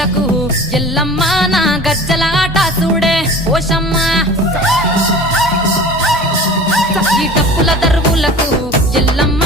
దరువులకు ఎల్లమ్మ నా గజ్జల ఆట చూడే ఓషమ్మ ఈ డప్పుల దరువులకు ఎల్లమ్మ